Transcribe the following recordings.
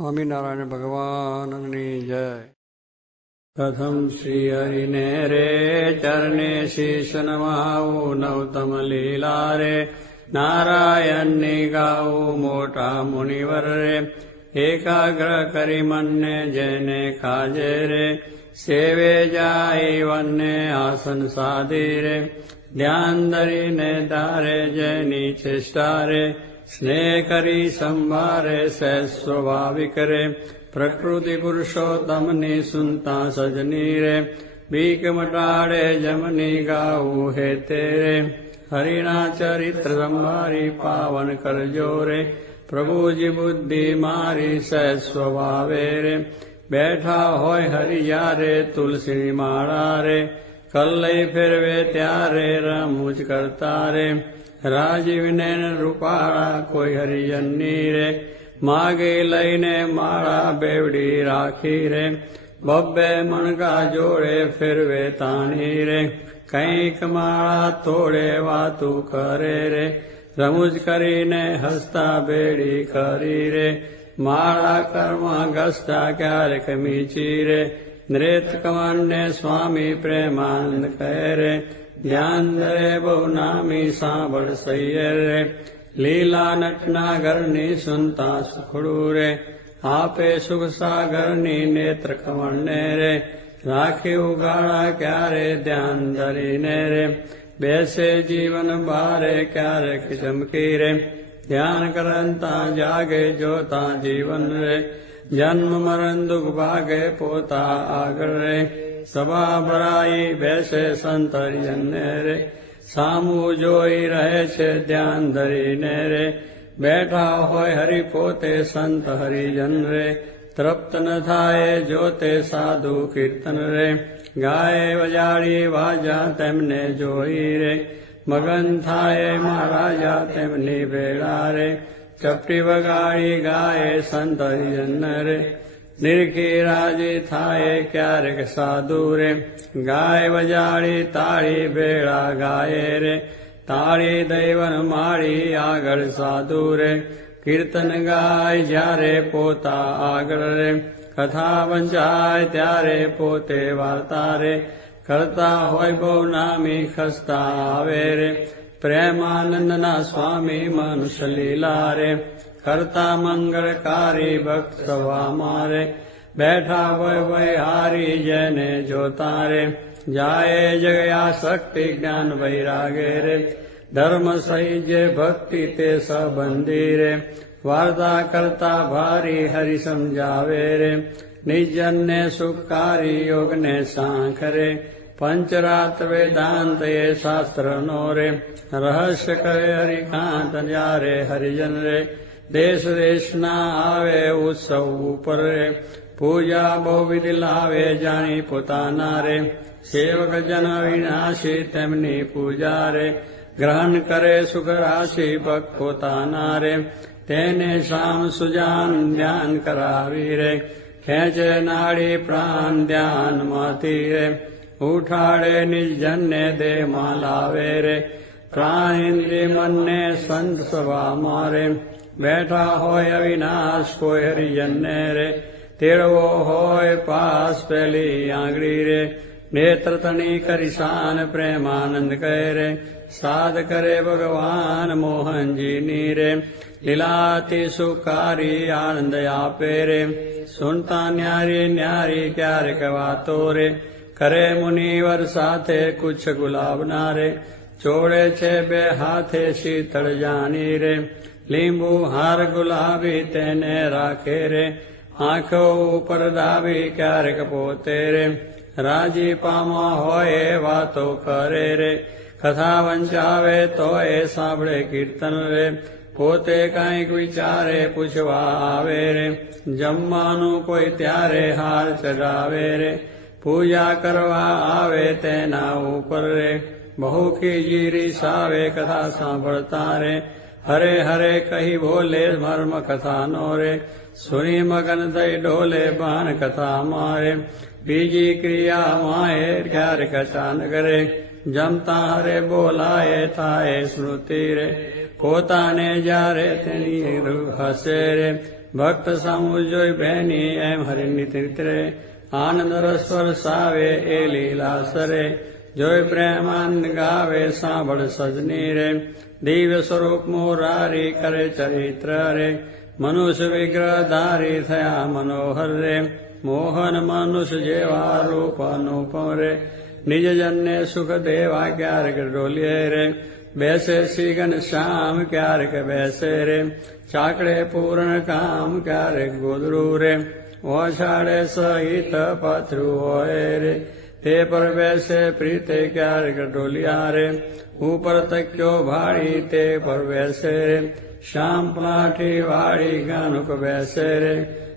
સ્વામિનારાયણ ભગવાનની જય. પ્રથમ શ્રી હરિને રે ચરણે શીશ નમાવું, નવતમ લીલા રે નારાયણની ગાવું, મોટા મુનિવર રે એકાગ્ર કરી મનને જેને ખાજે રે, સેવે જાય વનને આસન સાધી રે, ધ્યાન ધરીને ધારે જેની ચેષ્ટા રે, સ્નેહ કરી સંભારે સહેજ સ્વાભાવિક રે, પ્રકૃતિ પુરુષોત્તમની સુનતા સજની રે, બીક મટાડે જમની ગાવું હે તેરે, હરિના ચરિત્ર સંભારી પાવન કરજો રે, પ્રભુજી બુદ્ધિ મારી સહેજ સ્વભાવે રે, બેઠા હોય હરિ જ્યારે તુલસી માળા રે, કલ્લઈ ફેરવે ત્યારે રમૂજ કરતા રે, રાજીવને રૂપાળા કોઈ હરિજનની રે, માગે લઈને માળા બેવડી રાખી રે, બબ્બે મણકા જોડે ફેરવે તાણી રે, કંઈક માળા તોડે વાતું કરે રે, રમૂજ કરીને હસતા બેડી કરી રે, માળા કર્મ ઘસતા ક્યારેક મીચી રે, નૃત કમનને સ્વામી પ્રેમાનંદ કહે રે, ધ્યાન ધરે બહુ નામી સાંભળ સૈયર રે, લીલા નટના ઘરની સુનતા સુખડું રે, આપે સુખ સાગરની નેત્ર કમળને રે, રાખી ઉગાડા ક્યારે ધ્યાન ધરીને રે, બેસે જીવન બારે ક્યારેક ચમકી રે, ધ્યાન કરતા જાગે જોતા જીવન રે, જન્મ મરણ દુઃખ ભાગે પોતા આગળ રે, સભા ભરાઈ બેસે સંત હરિજનને રે, સામું જોઈ રહે છે ધ્યાન ધરીને રે, બેઠા હોય હરિ પોતે સંત હરિજન રે, તૃપ્ત ન થાય જોતે સાધુ કીર્તન રે, ગાય વજાડી વાજા તેમને જોઈ રે, મગન થાય મહારાજા તેમની ભેળા રે, ચપટી વગાડી ગાય સંત હરિજન રે, નિરખી રાજી થાય ક્યારેક સાધુ રે, ગાય વજાડી તાળી ભેળા ગાય રે, તાળી દૈવન માળી આગળ સાધુ રે, કીર્તન ગાય જ્યારે પોતા આગળ રે, કથા વંચાય ત્યારે પોતે વાર્તા રે, કરતા હોય બહુ નામી ખસતા આવે રે, પ્રેમાનંદના સ્વામી મનુષ્ય લીલા રે, કરતા મંગળકારી ભક્ત સવા મારે, બેઠા હોય વય હારી જેને જોતા રે, જાય જગયા શક્તિ જ્ઞાન વૈરાગે રે, ધર્મ સહી જે ભક્તિ તે સંબંધી રે, વાર્તા કરતા ભારી હરિ સમજાવે રે, નિજનને સુખકારી યોગને સાંખ રે, પંચરાત્ર વેદાંત એ શાસ્ત્રનો રે, રહસ્ય કરે હરિકાંત જ્યારે હરિજન રે, દેશ દેશના આવે ઉત્સવ ઉપર રે, પૂજા બહુવિધ લાવે જાણી પોતાના રે, સેવક જન વિનાશી તેમની પૂજા રે, ગ્રહણ કરે સુખ રાશિ ભક્ત પોતાના રે, તેને શામ સુજાન ધ્યાન કરાવી રે, ખેંચે નાડી પ્રાણ ધ્યાનમાંથી રે, ઉઠાડે નિર્જનને દેહમાં લાવે રે, પ્રાણ ઇન્દ્રિય મનને સંત સભા મારે, બેઠા હોય અવિનાશ કોઈ હરિજનને રે, તેડવો હોય પાસ પેલી આંગળી રે, નેત્ર તણી કરી શાન પ્રેમાનંદ કહે રે, સાધ કરે ભગવાન મોહનજીની રે, લીલાથી સુખારી આનંદ આપે રે, સુનતા ન્યારી ન્યારી ક્યારેક વાતો રે, કરે મુનિવર સાથે કુછ ગુલાબના રે, ચોડે છે બે હાથે શીતળ જાની રે, લીંબુ હાર ગુલાબી તેને રાખે રે, આંખો ઉપર દાબી ક્યારેક પોતે રે, રાજી પામા હોય વાતો કરે રે, કથા વંચાવે તો એ સાંભળે કીર્તન રે, પોતે કાંઈક વિચારે પૂછવા આવે રે, જમવાનું કોઈ ત્યારે હાર ચડાવે રે, પૂજા કરવા આવે તેના ઉપર રે, બહુ ખીજી સાવે કથા સાંભળતા રે, હરે હરે કહી બોલે મર્મ કથાનો રે, સુની મગન થઈ ડોલે બાન કથા મારે, બીજી ક્રિયા માએ ક્યારેક અચાનક રે, જમતા હરે બોલાય થાય સ્મૃતિ રે, પોતાને જ્યારે તેની હસે રે, ભક્ત સામું જોઈ બેની એમ હરિનિત રે આનંદ રસ વરસાવે એ લીલા સરે જોઈ પ્રેમાનંદ ગાવે સાંભળ સજની રે દિવ્ય સ્વરૂપ મોરારી કરે ચરિત્ર રે મનુષ્ય વિગ્રહ ધારી થયા મનોહર રે મોહન મનુષ્ય જેવા રૂપ અનુપમ રે નિજ જનને સુખ દેવા ક્યારેક ડોલીએ રે બેસે શ્રી ઘનશ્યામ ક્યારેક બેસે રે ચાકડે પૂર્ણ કામ ક્યારેક ગોદરું રે ઓછાડે સહિત પથરું હોય રે તે પર બેસે પ્રીતે ક્યારેક ડોલિયા રે ઉપર તક્યો ભાડી તે પર બેસે રે શ્યામ પલાઠી વાળી ગાનુક બેસે રે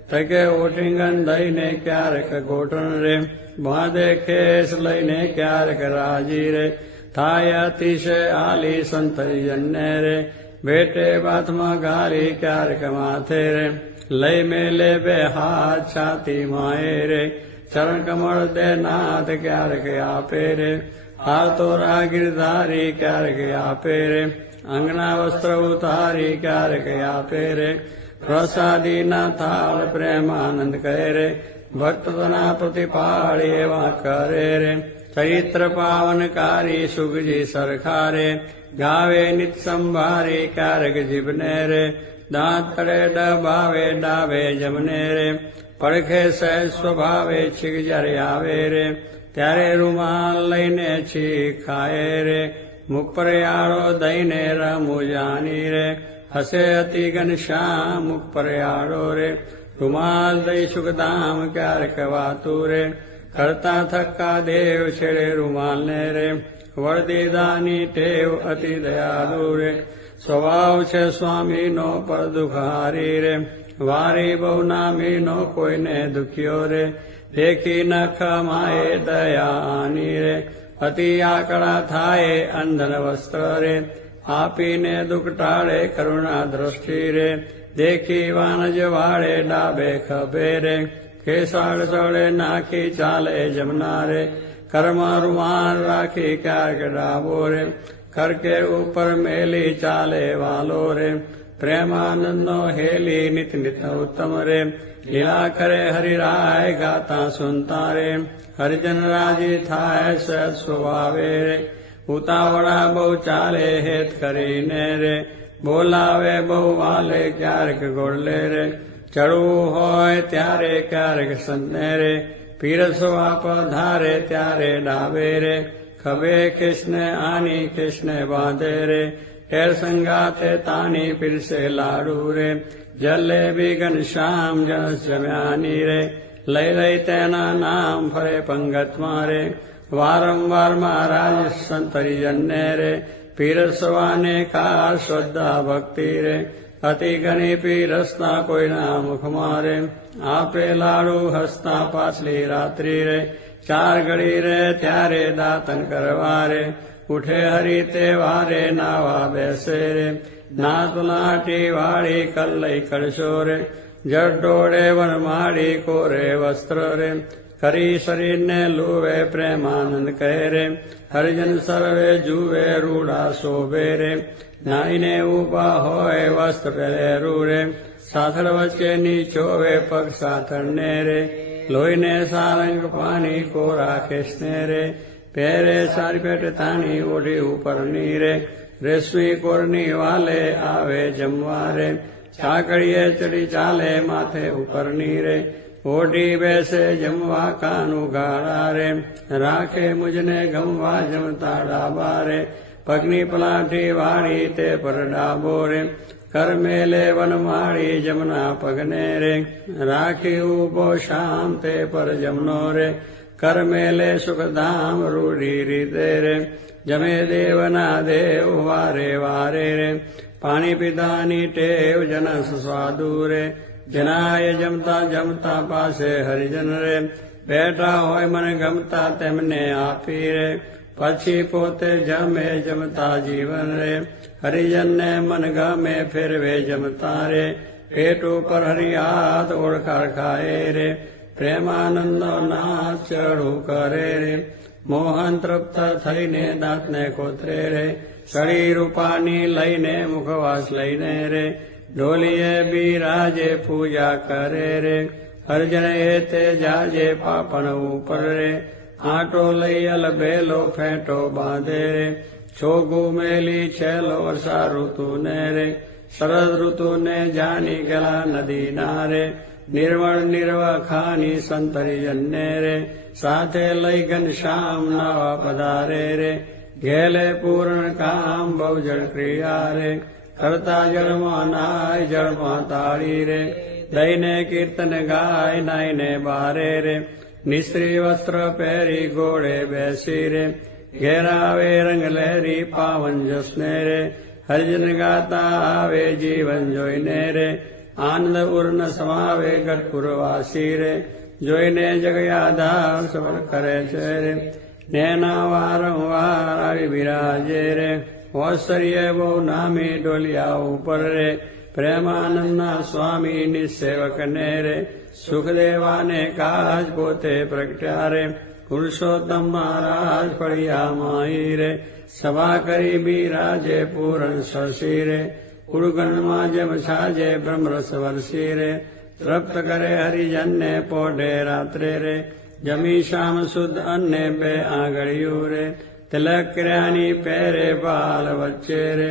તકે ઓઠીંગન દઈને ક્યારેક ગોઠણ રે બાંધે ખેસ લઈને ક્યારેક રાજી રે થાય અતિશય આલી સંતરીજનને રે બેટે બાથમાં ગાલી ક્યારેક માથે રે લઈ મેલે બે હાથ છાતી માએ રે ચરણ કમળ દે નાથ ક્યારેક આપે રે હાર તો રાગીરધારી ક્યારેક આપે રે અંગના વસ્ત્ર ઉતારી ક્યારેક આપે રે પ્રસાદીના થાળ પ્રેમાનંદ કહે રે ભક્તના પ્રતિપાળી એવા કરે રે ચરિત્ર પાવનકારી સુખજી સરખારે ગાવે નિત સંભારી ક્યારેક જીભને રે દાંત તળે ડબાવે ડાવે જમને રે પડખે સહેજ સ્વભાવે છીક જ્યારે આવે રે ત્યારે રૂમાલ લઈને છીક ખાય રે મુખ પર યાળો દઈને રમું જાની રે હસે અતિ ઘનશ્યામ મુખ પર યાળો રે રૂમાલ દઈ સુખધામ ક્યારેક વાતું રે કરતા થક્કા દેવ છેડે રૂમાલને રે વળદીદાની ટેવ અતિ દયાળુ રે સ્વભાવ છે સ્વામીનો પર દુખારી રે વારી બહુ નામીનો કોઈને દુખ્યો રે દેખી નખ માએ દયાની રે અતિ આકળા થાય અંધન વસ્ત્ર રે આપીને દુઃખ ટાળે કરુણા દ્રષ્ટિ રે દેખી વાનજ વાળે ડાબે ખભે રે કેસાળ ચડે નાખી ચાલે જમના રે કર્મા રૂમાલ રાખી ક્યારેક ડાબો રે કરકે ઉપર મેલી ચાલે વાલો રે પ્રેમાનંદનો હેલી નિત નિત ઉત્તમ રે લીલા કરે હરિરાય ગાતા સુનતા રે હરિજન રાજી થાય સહજ સ્વભાવે રે ઉતાવળા બહુ ચાલે હેત કરીને રે બોલાવે બહુ વાલે ક્યારેક ગોળલે રે ચડવું હોય ત્યારે ક્યારેક સંતને રે પીરસવા પધારે ત્યારે ડાબે રે ખભે કૃષ્ણ આની કૃષ્ણ બાંધે રે હેર સંગાતે તાની પીરસે લાડુ રે જલેબી ઘનશ્યામ જનસ જમ્યાની રે લઈ લઈ તેના નામ ફરે પંગતમાં રે વારંવાર મહારાજ સંતરીજનને રે પીરસવાને કાર શ્રદ્ધા ભક્તિ રે અતિ ઘણી પીરસતા કોઈના મુખમાં રે આપે લાડુ હસતા પાછલી રાત્રિ રે ચાર ઘડી રે ત્યારે દાતન કરવા રે ઉઠે હરી તે વારે નાવા બેસે રે નાત લાટી વાળી કલ્લઈ કળશો રે જડોળે વનમાળી કોરે વસ્ત્ર રે કરી શરીરને લુવે પ્રેમાનંદ કહે રે હરિજન સર્વે જુએ રૂડા શોભે રે નાઈને ઉભા હોય વસ્ત્ર પહેરેરું રે સાથળ વચ્ચે નીચોવે પગ સાથળને રે લોહીને સારંગ પાણી કોરા ખેસને રે પહેરે સારી પેટ તાણી ઓઢી ઉપરની રે રેશમી કોરની વાલે આવે જમવા રે ચાકડીએ ચડી ચાલે માથે ઉપરની રે ઓઢી બેસે જમવા કાનું ગાળા રે રાખે મુજને ગમવા જમતા ડાબા રે પગની પલાઠી વાળી તે પર ડાબો રે કર મેલે વનમાળી જમના પગને રે રાખી ઉભો શામ તે પર જમનો રે કર મેલે સુખધામ રૂઢી રીતે રે જમે દેવના દેવ વારે વારે રે પાણી પીધાની ટેવ જનસ સ્વાદુ રે જનાય જમતા જમતા પાસે હરિજન રે બેઠા હોય મને ગમતા તેમને આપી રે પછી પોતે જમે જમતા જીવન રે હરિજનને મન ગમે ફેરવે જમતા રે પેટ ઉપર હરિહાથ ઓળખાર ખાય રે પ્રેમાનંદનો નાથ ચડું કરે રે મોહન તૃપ્ત થઈને દાંતને કોતરે રે સળી રૂપાની લઈને મુખવાસ લઈને રે ઢોલીએ બિરાજે પૂજા કરે રે અર્જન એ તે જાજે પાપણ ઉપર રે આંટો લઈ અલબેલો ફેંટો બાંધે રે છોગું મેલી છેલ્લો વર્ષા ઋતુ ને રે શરદ ઋતુ ને જાની ગલા નદી ના રે નિર્વળ નિર્વખાની સંતરીજને રે સાથે લઈ ઘનશ્યામ નવા પધારે રે ઘેલે પૂર્ણ કામ બહુ જળ ક્રિયા રે કરતા જળમાં નાય જળમાં તાળી રે દઈને કીર્તન ગાય નાઈને બારે રે નિશ્રી વસ્ત્ર પહેરી ઘોડે બેસી રે ઘેરાવે રંગ લહેરી પાવન જસને રે હરિજન ગાતા આવે જીવન જોઈને રે આનંદ ઉર્ન સમાવે ગઢપુરવાસી રે જોઈને જગયાધાર સવર કરે છે રે નેના વારંવાર આવી બિરાજે રે ઔશ્ચર્ય બહુ નામી ડોલિયા ઉપર રે પ્રેમાનંદના સ્વામી નિસેવક ને રે સુખદેવાને કાજ પોતે પ્રગટ્યા રે પુરુષોત્તમ મહારાજ ફળિયા માઈ રે સભા કરી બિરાજે પૂરણ શશી રે ઉડગણમાં જેમ છાજે બ્રહ્મરસ વરસી રે તૃપ્ત કરે હરિજનને પોઢે રાત્રે રે જમી શામ શુદ્ધ અન્ને બે આંગળિયું રે તિલક કર્યાની પહેરે બાલ વચ્ચે રે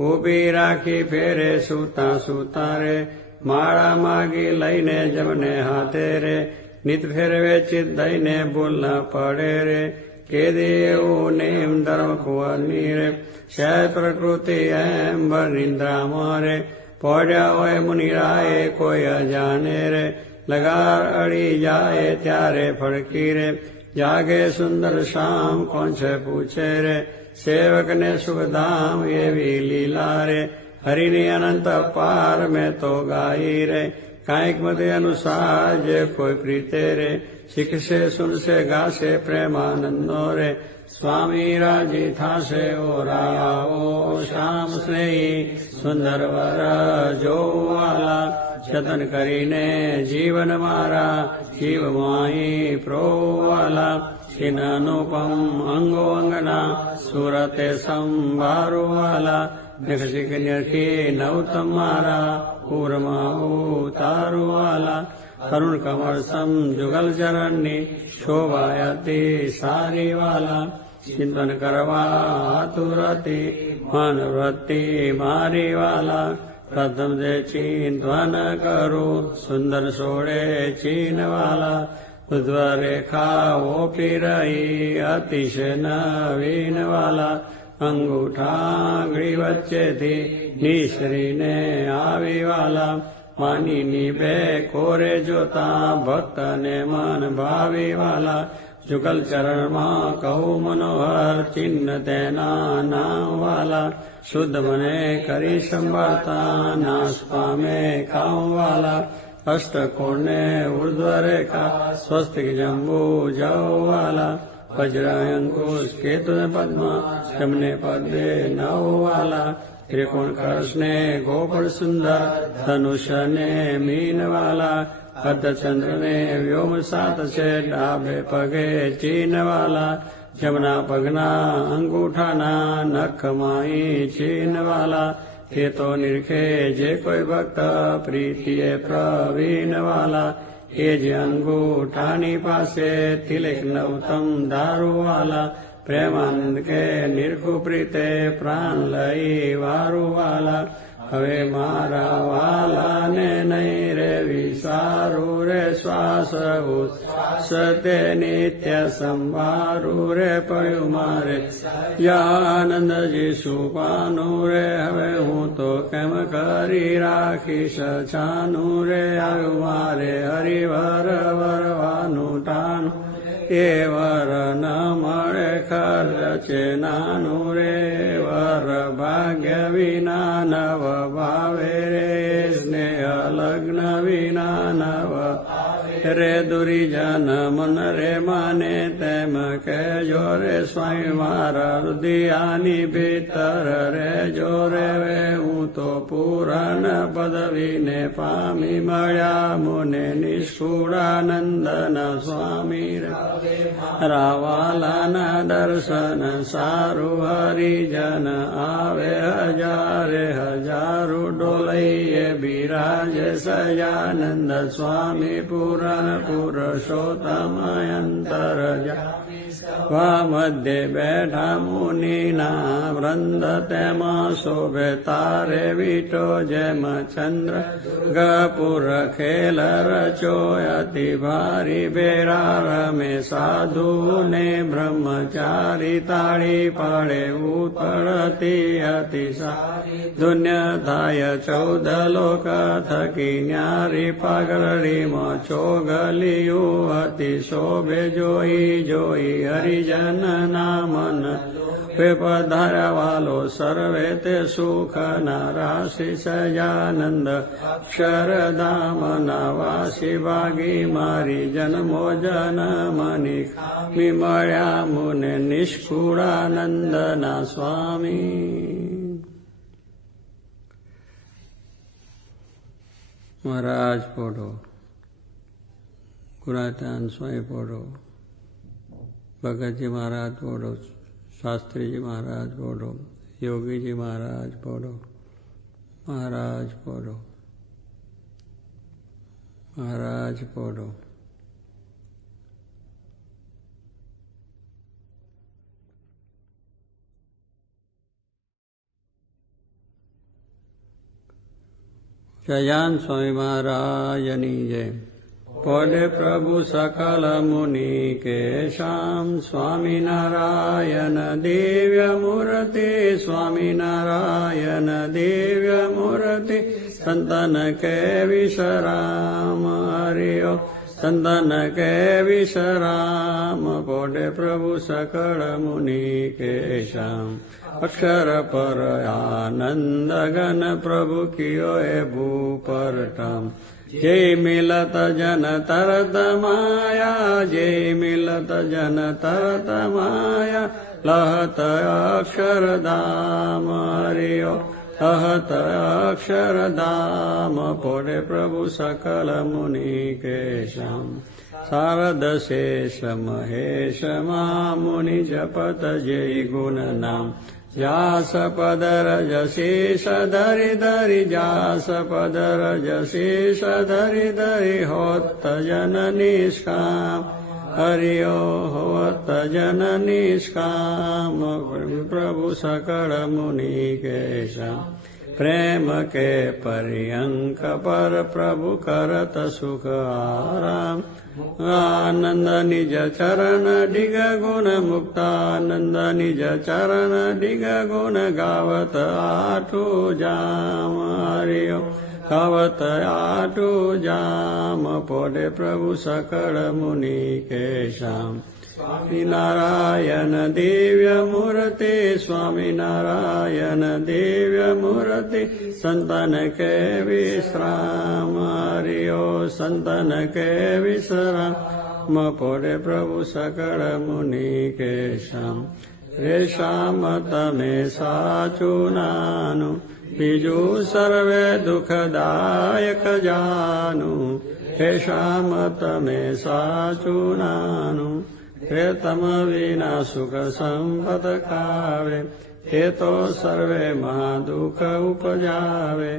ઊભી રાખી ફેરે સૂતા સૂતા રે માળા માગી લઈને જમને હાથે રે નિત ફેરવે ચિત દઈને ભૂલ ન પડે રે કેદી એવું નેમ ધર્મ કુંવરની રે શય પ્રકૃતિ એમ ભર નિંદ્રામાં રે પોઢ્યા હોય મુનિરાએ કોઈ અજાને રે લગાર અડી જાય ત્યારે ફડકી રે જાગે સુંદર શામ કોણ છે પૂછે રે સેવકને સુખધામ એવી લીલા રે હરિની અનંત પાર મેં તો ગાઈ રે કાંઈક મતે અનુસાર જે કોઈ પ્રીતે રે શીખશે સુનશે ગાશે પ્રેમાનંદો રે સ્વામી રાજી થાશે ઓ રાવો શ્યામ સ્નેહી સુંદર વર જોવાલા જતન કરીને જીવન મારા જીવ માઈ પ્રોવાલા છિન અનુપમ અંગો અંગના સુરતે સંભારુવાલા નિખશિક નિરખી નવતમ મારા પૂરમાં ઉતારુવાલા કરુણ કમળ સમ જુગલ ચરણની શોભાયતી સારી વાલા ચિંતન કરવા આતુરતી મન વૃત્તિ મારી વાલા પ્રથમ જે ચિંતન કરું સુંદર સોડે ચીનવાલા ઉદ્વ રેખા ઓપી રહી અતિશય નવીન વાલા અંગૂઠાંગળી વચ્ચેથી નિસરીને આવી વાલા માનીની બે કોરે જોતા ભક્તને મન ભાવી વાલા જુગલ ચરણમાં કહું મનોહર ચિહ્ન તેના નામ વાલા શુદ્ધ મને કરી સંભાળતા નાશ પામે કામ વાલા અષ્ટકોણને ઉર્ધ્વ રેખા સ્વસ્તિક જંબુ જવાલા વજ્ર અંકુશ કેતુ પદ્મ જમને પદે નવ વાલા ત્રિકોણ કળશને ગોપળ સુંદર ધનુષને મીનવાલા અર્ધચંદ્રને વ્યોમ સાત છે ડાબે પગે ચીનવાલા જમના પગના અંગૂઠાના નખમાઈ ચીનવાલા એ તો નિરખે જે કોઈ ભક્ત પ્રીતિએ પ્રવીણવાલા એ જે અંગૂઠાની પાસે તિલક નવતમ દારૂવાલા પ્રેમાનંદ કે નિર્ખુ પ્રીતે પ્રાણ લઈ વારુવાલા હવે મારા વાલાને નહીં રે વિસારું રે શ્વાસ સતે નિત્ય સંભારું રે પડ્યું મારે આનંદજી સુપાનું રે હવે હું તો કેમ કરી રાખીશ છાનું રે આવ્યું મારે હરિવર વરવાનું ટાણું એ વર ન મળે ખર્ચ છે નાનું રે વર ભાગ્ય વિના નવ ભાવે રે સ્નેહ લગ્ન વિના નવ રે દુરીજન મન રે માને તેમ કહેજો રે સ્વામી મારા હૃદયાની ભીતર રેજો રે હું તો પૂરણ પદવીને પામી મળ્યા મુને નિષ્કુળાનંદન સ્વામી રાવાલાના દર્શન સારું હરિજન આવે હજારે હજારો ડોલૈયે બિરાજ સજાનંદ સ્વામી પૂરણ પુરુષોત્તમ અંતર વા મધ્ય બેઠા મુનિના વૃંદ તેમાં શોભે તારે વીટો જેમ ચંદ્ર ગપુર ખેલ રચો અતિ ભારી ભેરા રમે સાધુ ને બ્રહ્મચારી તાળી પાડે ઉતળતી અતિ સારી દુન્ય થાય 14 લોક થકી ન્યારી પાઘડીમાં ચોગલિયું અતિ શોભે જોઈ જોઈ હરિજન નામન પધાર્યા વાલો સર્વે તે સુખ ના રાશિ સજાનંદ અક્ષરધામના વાસી ભાગી મારી જન્મો જનમની ખામી મળ્યા મુને નિષ્કુળાનંદના સ્વામી. મહારાજ પોઢો, ગુણાતાન સ્વામી પોઢો, ભગતજી મહારાજ પોઢો, શાસ્ત્રીજી મહારાજ પોઢો, યોગીજી મહારાજ પોઢો, મહારાજ પોઢો, મહારાજ પોઢો. જયાન સ્વામી મહારાજની જય. પોઢે પ્રભુ સકલ મુનિ કેશામ સ્વામિનારાયણ દિવ્ય મૂર્તિ સ્વામિનારાયણ દિવ્ય મૂર્તિ સંતન કે વિશ્રામ હરિઓ સંતન કે વિશ્રામ. પોઢે પ્રભુ સકળ મુનિ કેશામ અક્ષર પર આનંદ ગન પ્રભુ કિયો એ ભૂપરટમ. જય મિલત જન તરત માયા જય મિલત જન તરત માયા લહત અક્ષરધામ હરિઓ લહત અક્ષરધામ. પોઢે પ્રભુ સકલ મુનિ કેશામ શારદ શેષ મહેશ મા મુનિ જપત જય ગુણ નામ. વ્યાસ પદ રજ શેષ ધરી ધરી વ્યાસ પદ રજ શેષ ધરી ધરી હોત જન નિષ્કામ હરિઓ હોત જન નિષ્કામ. પ્રભુ સકળ મુનિ કેશામ પ્રેમ કે પર્યંક પર પ્રભુ કરત સુખ આરામ. આનંદ નિજ ચરણ ડિગ ગુણ મુક્તાનંદ નિજ ચરણ ડિગ ગુણ ગાવત આઠું જામ હરિઓ ગાવત આઠું જામ. પોઢે પ્રભુ સકળ મુનિ કેશામ સ્વામિનારાયણ દિવ્ય મૂર્તિ સ્વામિનારાયણ દિવ્ય મૂર્તિ સંતન કે વિશ્રામ હરિઓ સંતન કે વિશ્રામ. પોઢે પ્રભુ સકળ મુનિ કેશામ રે શ્યામ તમે સાચું નાનું બીજું સર્વે દુઃખદાયક જાનું. હે શ્યામ તમે સાચું નાનું હે તમ વિના સુખ સંપદ ખાવે. હે તો સર્વે મહાદુઃખ ઉપજાવે.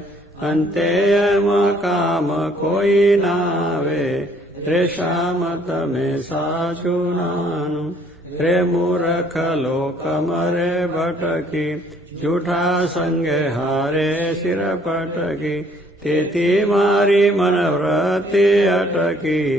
અંતે એમાં કામ કોઈ નાવે. રે શ્યામ તમે સાચું નાનું રે મૂર્ખ લોક મરે ભટકી જૂઠા સંગે હારે શિર પટકી. તેથી મારી મનવૃત્તિ અટકી.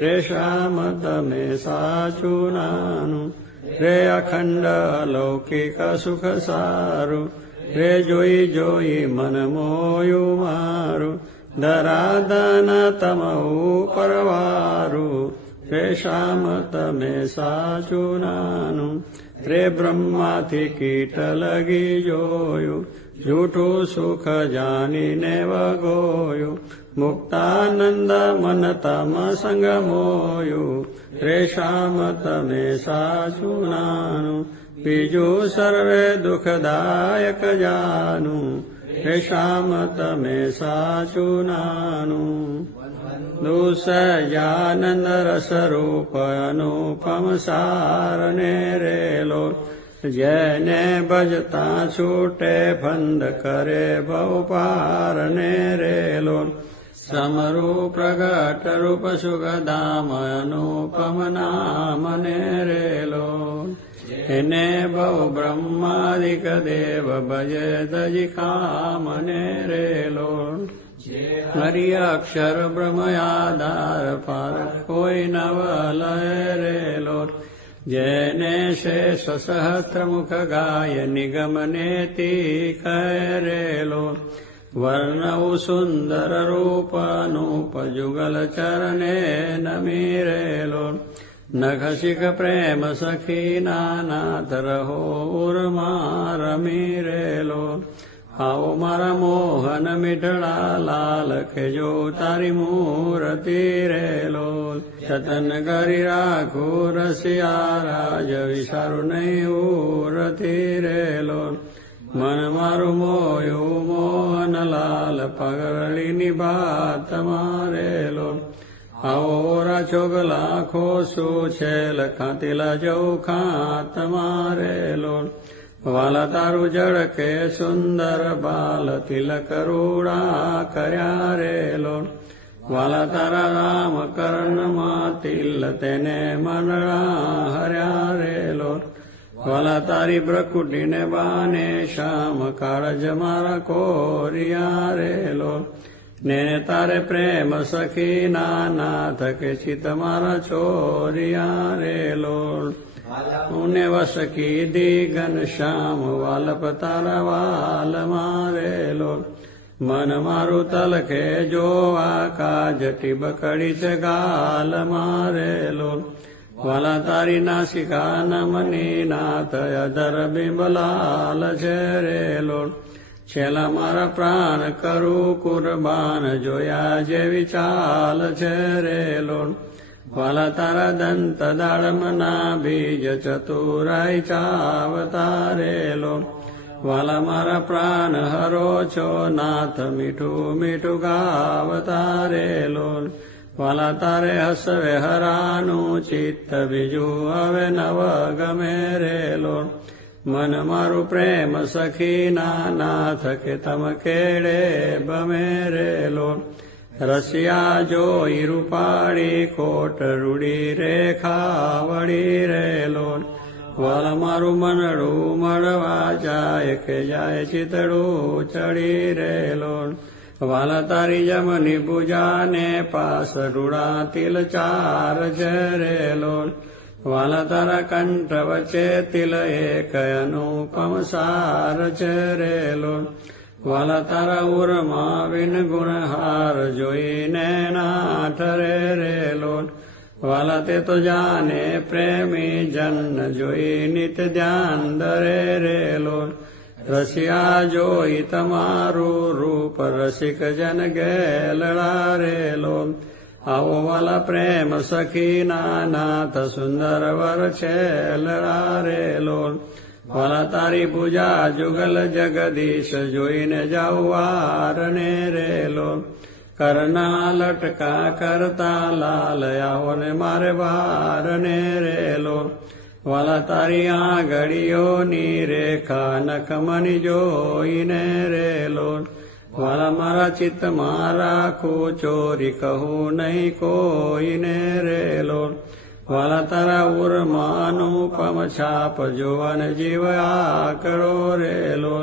રે શ્યામ તમે સાચું નાનું રે અખંડ અલૌકિક સુખ સારું. રે જોઈ જોઈ મન મોયું મારું ધરાધન તમ ઉપર વારું. રે શ્યામ તમે સાચું નાનું રે બ્રહ્માથી કીટ લગી જોયું જૂઠું સુખ જાનીને વગોયું. મુક્તાનંદ મન તમ સંગ મોયું રેશામ તમે સાચું નાનું બીજું સર્વે દુઃખદાયક જાનું રેશામ તમે સાચું નાનું દુસજાનંદ રસ રૂપ અનુપમ સારને રેલો જેને ભજતા છૂટે ફંદ કરે બહુ પારને રેલો સમરૂપ પ્રગટ રૂપ સુગદામ અનુપમ નામને રેલો એને બહુ બ્રહ્માદિક દેવ ભજે તજી કામને રેલો હરિ અક્ષર બ્રહ્મયાદાર પાર કોઈ નવ લય રેલો જેને શેષ સહસ્ત્ર મુખ ગાય નિગમ નેતિ કરેલો વર્ણવું સુંદર રૂપ અનુપ જુગલ ચરણે નમીરેલો નખશિખ પ્રેમ સખી નાનાથ રહો ઉર્મા રમીરેલો આવો મારા મોહન મીઠડા લાલ ખેજો તારી મૂર્તિ રેલો જતન કરી રાખું રસિયા રાજ વિચારું નહીં ઉરતી રેલો મન મારું મોયું મોહન લાલ પગરળીની બાત મારેલો આવો રાછો લાખો શું છે લખાતીલા જવું ખાત મારેલો વાલા તારું જળ કે સુંદર બાલ તિલક રૂડા કર્યા રેલો વાલા તારા રામ કર્ણમાં તિલ તેને મંડળા હર્યા રેલો વાલા તારી બ્રકુટીને બાને શ્યામ કાળજ મારા કોરિયા રેલો ને તારે પ્રેમ સખી નાનાથ કે ચિત મારા ચોરિયા રેલો ઉને વસ કીધી ઘનશ્યામ વાલપ તારા વાલ મારેલો મન મારું તલખે જોવા કાજ ટીબકડી છે ગાલ મારેલો વાલા તારી નાસિકા નમની નાથ અધર બિંબલાલ છે રેલો છેલ્લા મારા પ્રાણ કરું કુરબાન જોયા જેવી ચાલ છે રેલો વાલા તારા દંત દાળમના બીજ ચતુરાઈ ચાવતારેલો વાલા મારા પ્રાણ હરો છો નાથ મીઠું મીઠું ગાવતારેલો વાલા તારે હસવે હરાનું ચિત્ત બીજું હવે નવ ગમે રેલો મન મારું પ્રેમ સખી નાથ કે તમ કેડે બમે રેલો રસિયા જોઈ રૂપાળી કોટ રૂડી રેખા વળી રેલો વાલ મારું મનડું મળવા જાય કે જાય ચિતડું ચડી રેલો વાલા તારી જમની પૂજાને પાસ રૂડા તિલ ચાર જરેલો વાલા તારા કંઠ વચ્ચે તિલ એક અનુપમ સાર જરેલો વાલા તારા ઉરમાં વિન ગુણહાર જોઈને ના ઠરે રેલો વાલા તે તો જાને પ્રેમી જન જોઈ નિત ધ્યાન દરે રેલો રસિયા જોઈ તમારું રૂપ રસિક જન ગેલડા રેલો આવો વાલા પ્રેમ સખી નાથ સુંદર વર છેલડા રેલો વાલા તારી પૂજા જુગલ જગદીશ જોઈને જાઉ વારને રેલો કરના લટકા કરતા લાલ આવો ને મારે વારને રેલો વાલા તારી આંગળીઓની રેખા નખમની જોઈને રેલો વાલા મારા ચિત્તમાં રાખું ચોરી કહું નહીં કોઈને રેલો વાલા તારા ઉર્માનુપમ છાપ જોવન જીવ આકરો રેલો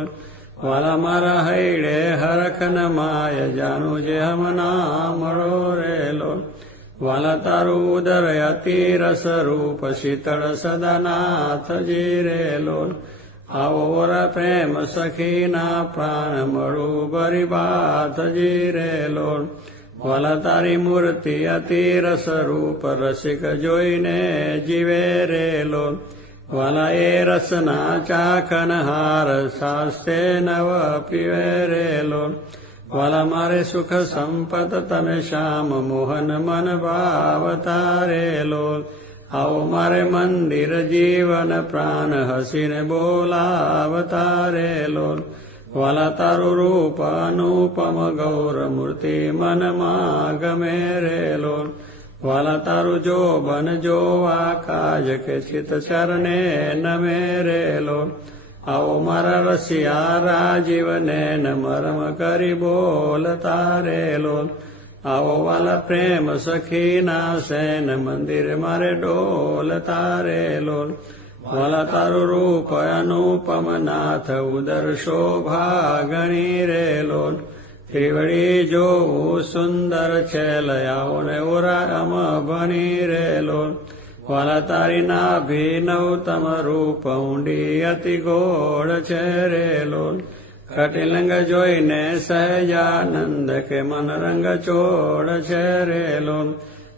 વાલા મારા હૈડે હરખન માય જાનું જે હમ નામળો રેલો વાલા તારું ઉદર અતિ રસ રૂપ શીતળ સદાનાથજી રેલો આવો વરા પ્રેમ સખીના પ્રાણ મળું બરી બાથજી રેલો વાલા તારી મૂર્તિ અતિ રસ રૂપ રસિક જોઈને જીવે રેલો વાલા એ રસના ચાખન હાર શાસ્તે નવ પીવે રેલો વાલા મારે સુખ સંપત તમે શ્યામ મોહન મન ભાવતા રે લોલ આવો મારે મંદિર જીવન પ્રાણ હસીને બોલાવતા રે લોલ વાલા તારું રૂપ અનુપમ ગૌર મૂર્તિ મનમાં ગમે રે લોલ વાલા તારું જોબન જોવા કાજ કે ચિત ચરણે નમે રે લોલ આવો મારા રસિયા રાજીવને ન મરમ કરી બોલતા રે લોલ આવો વાલા પ્રેમ સખીના સેન મંદિર મારે ડોલતા રે લોલ વાલા તારું રૂપ અનુપમ નાથ ઉદર શોભા ગણી રે લોલ ત્રિવડી જોવું સુંદર છે લયાઓ ને ઉરામ ભણી રે લોલ વાલા તારી નાભિનવતમ રૂપ ઊંડી અતિ ગોળ છે રે લોલ કટિલંગ જોઈને સહેજાનંદ કે મન રંગ ચોળ છે રે લોલ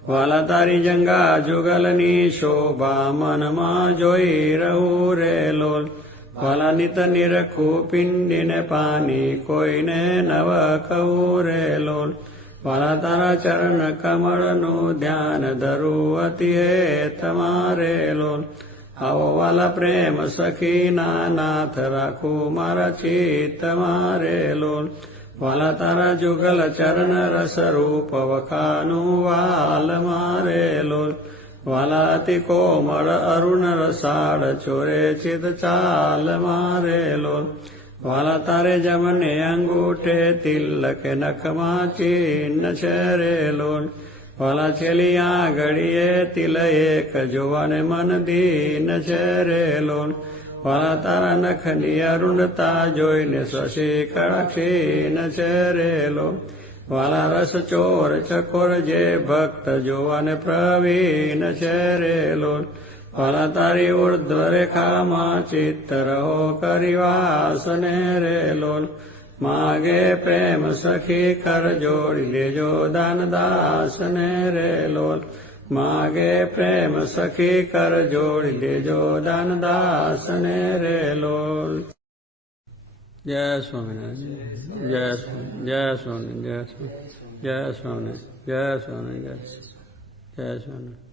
વાલા તારી જંગા જુગલની શોભા મનમાં જોઈ રહું રે લોલ વાલા નિત નિરખું પિંડીને પાની કોઈને નવ કહું રે લોલ વાલા તારા ચરણ કમળનું ધ્યાન ધરું અતિ હે તમારે લોલ આવો વાલા પ્રેમ સખીના નાથ રાખું મારા ચિત્ત મારે લોલ વાલા તારા જુગલ ચરણ રસ રૂપ વખાનું વાલ મારે લોલ વાલા અતિ કોમળ અરુણ રસાળ ચોરે ચિત ચાલ મારે લોલ વાલા તારે જમને અંગૂઠે તિલક નખમાં ચિહ્ન છે રે લોલ વાલા છેલ્લી આંગળીએ તિલ એક જોવાને મન દીન છે રે લોલ વાલા તારા નખની અરુણતા જોઈને શશી કળાક્ષીન છે રે લોલ વાલા રસ ચોર ચકોર જે ભક્ત જોવાને પ્રવીણ છે રે લોલ વાલા તારી ઉર્ધ્વ રેખામાં ચિત્ત રહો કરી વાસને રે લોલ માગે પ્રેમ સખી કર જોડી લેજો દાન દાસને રે લોલ માગે પ્રેમ સખી કર જોડી લેજો દાન દાસને રે લોલ જય સ્વામિનારાયણ જય સ્વામી જય સ્વામી જય સ્વામી જય સ્વામી જય સ્વામી જય સ્વામી